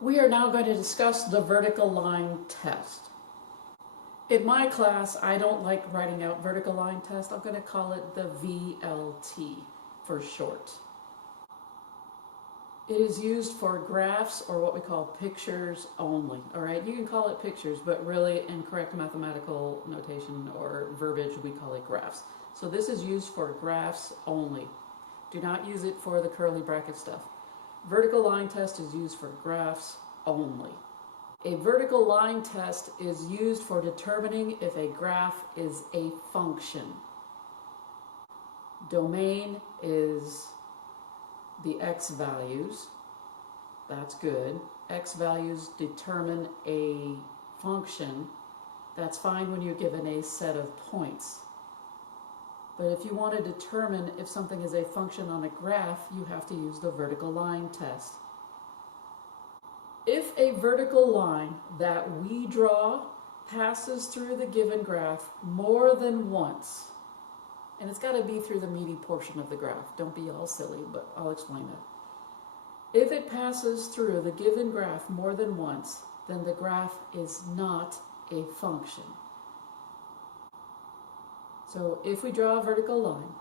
We are now going to discuss the vertical line test. In my class, I don't like writing out vertical line test. I'm going to call it the VLT for short. It is used for graphs, or what we call pictures only. All right, you can call it pictures, but really in correct mathematical notation or verbiage, we call it graphs. So this is used for graphs only. Do not use it for the curly bracket stuff. Vertical line test is used for graphs only. A vertical line test is used for determining if a graph is a function. Domain is the x values. That's good. X values determine a function. That's fine when you're given a set of points. But if you want to determine if something is a function on a graph, you have to use the vertical line test. If a vertical line that we draw passes through the given graph more than once, and it's got to be through the meaty portion of the graph. Don't be all silly, but I'll explain that. If it passes through the given graph more than once, then the graph is not a function. So if we draw a vertical line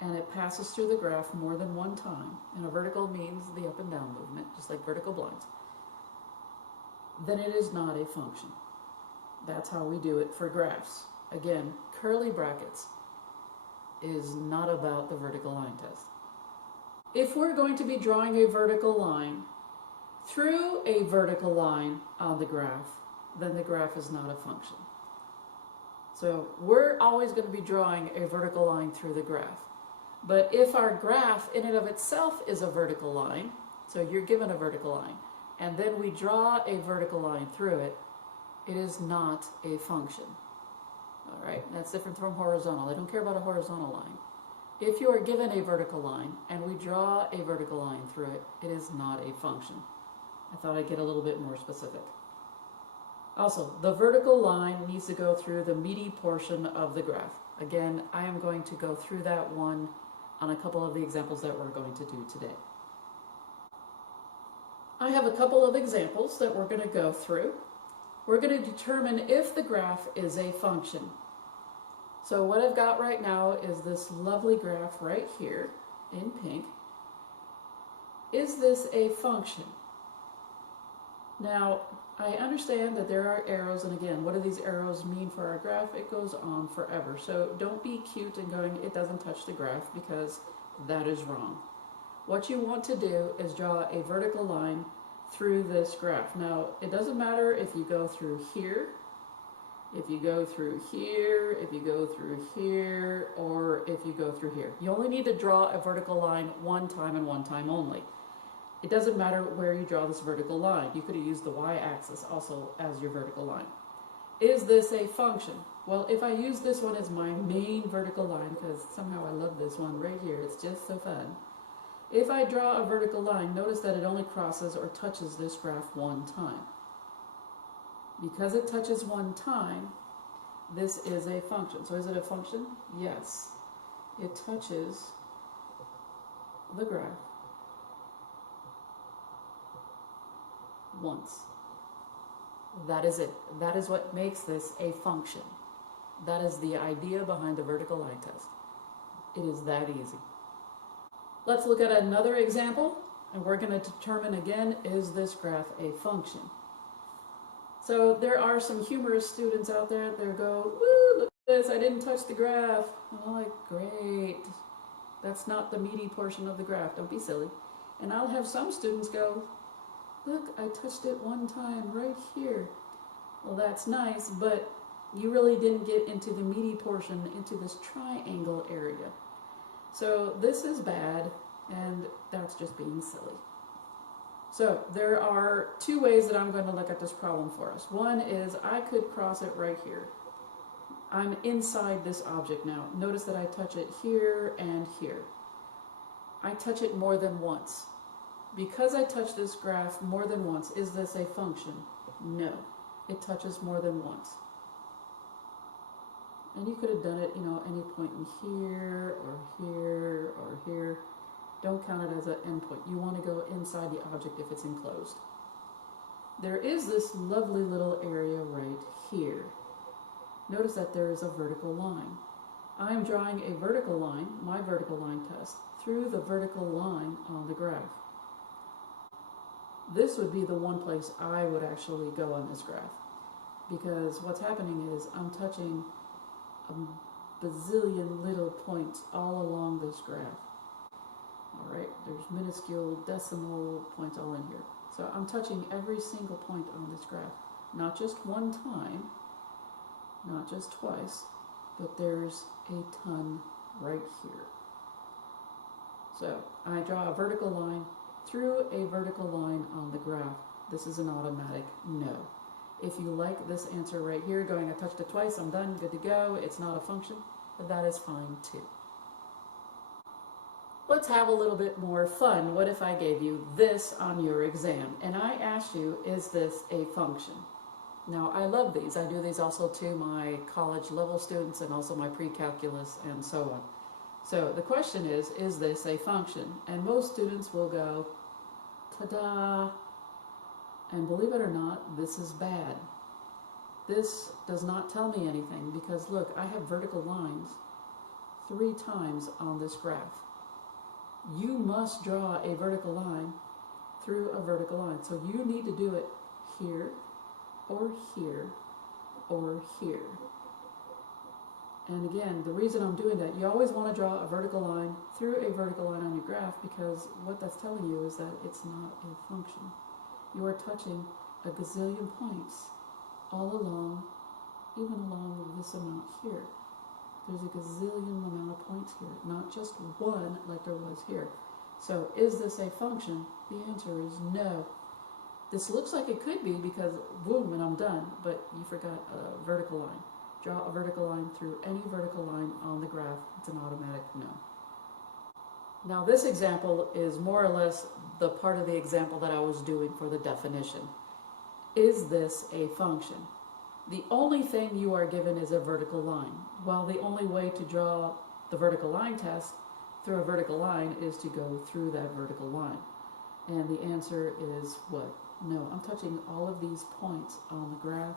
and it passes through the graph more than one time, and a vertical means the up and down movement, just like vertical blinds, then it is not a function. That's how we do it for graphs. Again, curly brackets is not about the vertical line test. If we're going to be drawing a vertical line through a vertical line on the graph, then the graph is not a function. So we're always going to be drawing a vertical line through the graph. But if our graph in and of itself is a vertical line, so you're given a vertical line, and then we draw a vertical line through it, it is not a function. All right, that's different from horizontal. I don't care about a horizontal line. If you are given a vertical line and we draw a vertical line through it, it is not a function. I thought I'd get a little bit more specific. Also, the vertical line needs to go through the meaty portion of the graph. Again, I am going to go through that one on a couple of the examples that we're going to do today. I have a couple of examples that we're going to go through. We're going to determine if the graph is a function. So what I've got right now is this lovely graph right here in pink. Is this a function? Now, I understand that there are arrows, and again, what do these arrows mean for our graph? It goes on forever. So don't be cute and going, it doesn't touch the graph, because that is wrong. What you want to do is draw a vertical line through this graph. Now, it doesn't matter if you go through here, if you go through here, if you go through here, or if you go through here. You only need to draw a vertical line one time and one time only. It doesn't matter where you draw this vertical line. You could have used the y-axis also as your vertical line. Is this a function? Well, if I use this one as my main vertical line, because somehow I love this one right here, it's just so fun. If I draw a vertical line, notice that it only crosses or touches this graph one time. Because it touches one time, this is a function. So is it a function? Yes. It touches the graph once. That is it. That is what makes this a function. That is the idea behind the vertical line test. It is that easy. Let's look at another example, and we're going to determine again, is this graph a function? So there are some humorous students out there that go, woo, look at this, I didn't touch the graph. And I'm like, great. That's not the meaty portion of the graph. Don't be silly. And I'll have some students go, look, I touched it one time right here. Well, that's nice, but you really didn't get into the meaty portion, into this triangle area. So this is bad, and that's just being silly. So there are two ways that I'm going to look at this problem for us. One is I could cross it right here. I'm inside this object now. Notice that I touch it here and here. I touch it more than once. Because I touch this graph more than once, is this a function? No. It touches more than once. And you could have done it, any point in here or here or here. Don't count it as an endpoint. You want to go inside the object if it's enclosed. there is this lovely little area right here. Notice that there is a vertical line. I am drawing a vertical line, my vertical line test, through the vertical line on the graph. This would be the one place I would actually go on this graph, because what's happening is I'm touching a bazillion little points all along this graph. All right, there's minuscule decimal points all in here. So I'm touching every single point on this graph, not just one time, not just twice, but there's a ton right here. So I draw a vertical line through a vertical line on the graph. This is an automatic no. If you like this answer right here, going I touched it twice, I'm done, good to go, it's not a function, that is fine too. Let's have a little bit more fun. What if I gave you this on your exam and I asked you, is this a function? Now, I love these. I do these also to my college level students and also my pre-calculus and so on. So the question is this a function? And most students will go, ta-da, and believe it or not, this is bad. This does not tell me anything because look, I have vertical lines 3 times on this graph. You must draw a vertical line through a vertical line. So you need to do it here, or here, or here. And again, the reason I'm doing that, you always want to draw a vertical line through a vertical line on your graph, because what that's telling you is that it's not a function. You are touching a gazillion points all along, even along this amount here. There's a gazillion amount of points here, not just one like there was here. So is this a function? The answer is no. This looks like it could be because boom, and I'm done, but you forgot a vertical line. Draw a vertical line through any vertical line on the graph. It's an automatic no. Now this example is more or less the part of the example that I was doing for the definition. Is this a function? The only thing you are given is a vertical line. Well, the only way to draw the vertical line test through a vertical line is to go through that vertical line. And the answer is what? No, I'm touching all of these points on the graph.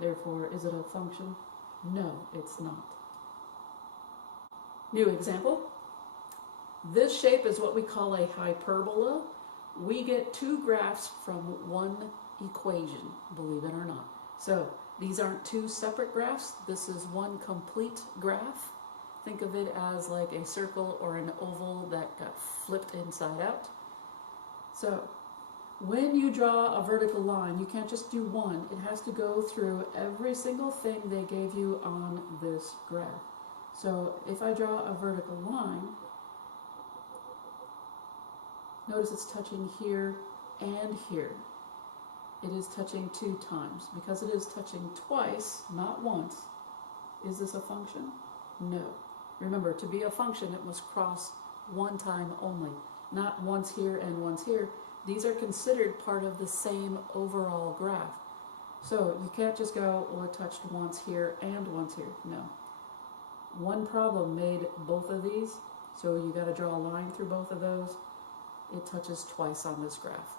Therefore, is it a function? No, it's not. New example. This shape is what we call a hyperbola. We get 2 graphs from one equation, believe it or not. So these aren't 2 separate graphs. This is one complete graph. Think of it as like a circle or an oval that got flipped inside out. So when you draw a vertical line, you can't just do one. It has to go through every single thing they gave you on this graph. So if I draw a vertical line, notice it's touching here and here. It is touching 2 times. Because it is touching twice, not once, is this a function? No. Remember, to be a function, it must cross 1 time only, not once here and once here. These are considered part of the same overall graph. So you can't just go, well, it touched once here and once here. No. One problem made both of these, so you got to draw a line through both of those. It touches twice on this graph.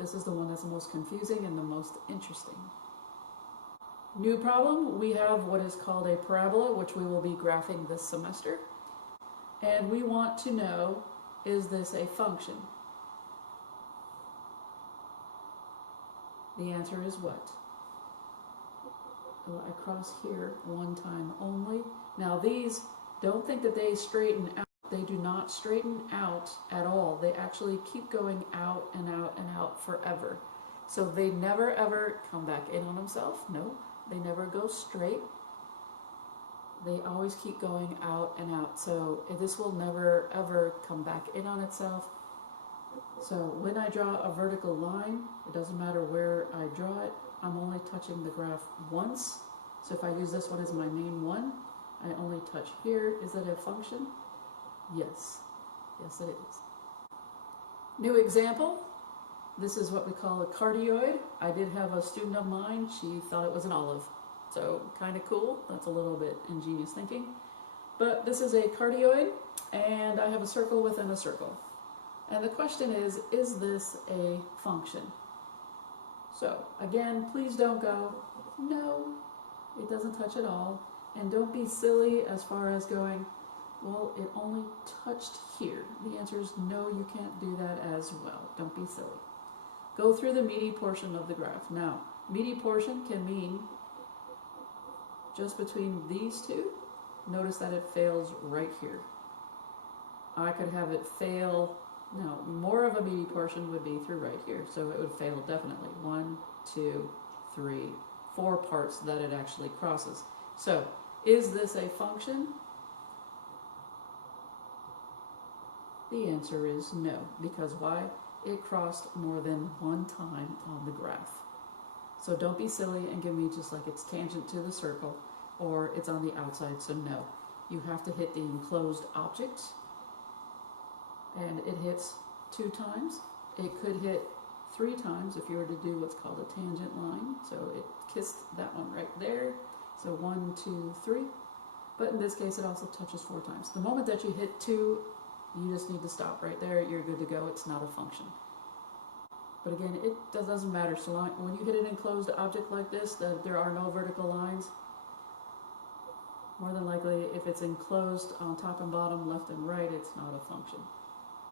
This is the one that's the most confusing and the most interesting. New problem, we have what is called a parabola, which we will be graphing this semester. And we want to know, is this a function? The answer is what? Well, I cross here 1 time only. Now these, don't think that they straighten out. They do not straighten out at all. They actually keep going out and out and out forever. So they never ever come back in on themselves. No, they never go straight. They always keep going out and out. So this will never ever come back in on itself. So when I draw a vertical line, it doesn't matter where I draw it, I'm only touching the graph once. So if I use this one as my main one, I only touch here. Is it a function? Yes. Yes, it is. New example. This is what we call a cardioid. I did have a student of mine. She thought it was an olive. So kind of cool. That's a little bit ingenious thinking. But this is a cardioid, and I have a circle within a circle. And the question is this a function? So again, please don't go, no, it doesn't touch at all. And don't be silly as far as going, well, it only touched here. The answer is no, you can't do that as well. Don't be silly. Go through the meaty portion of the graph. Now, meaty portion can mean just between these two. Notice that it fails right here. I could have it fail. No, more of a meaty portion would be through right here. So it would fail definitely. 1, 2, 3, 4 parts that it actually crosses. So, is this a function? The answer is no. Because why? It crossed more than one time on the graph. So don't be silly and give me just like it's tangent to the circle or it's on the outside, so no. You have to hit the enclosed object, and it hits 2 times. It could hit 3 times if you were to do what's called a tangent line. So it kissed that one right there. So 1, 2, 3. But in this case, it also touches 4 times. The moment that you hit 2, you just need to stop right there. You're good to go. It's not a function. But again, it doesn't matter. So long, when you hit an enclosed object like this, there are no vertical lines. More than likely, if it's enclosed on top and bottom, left and right, it's not a function.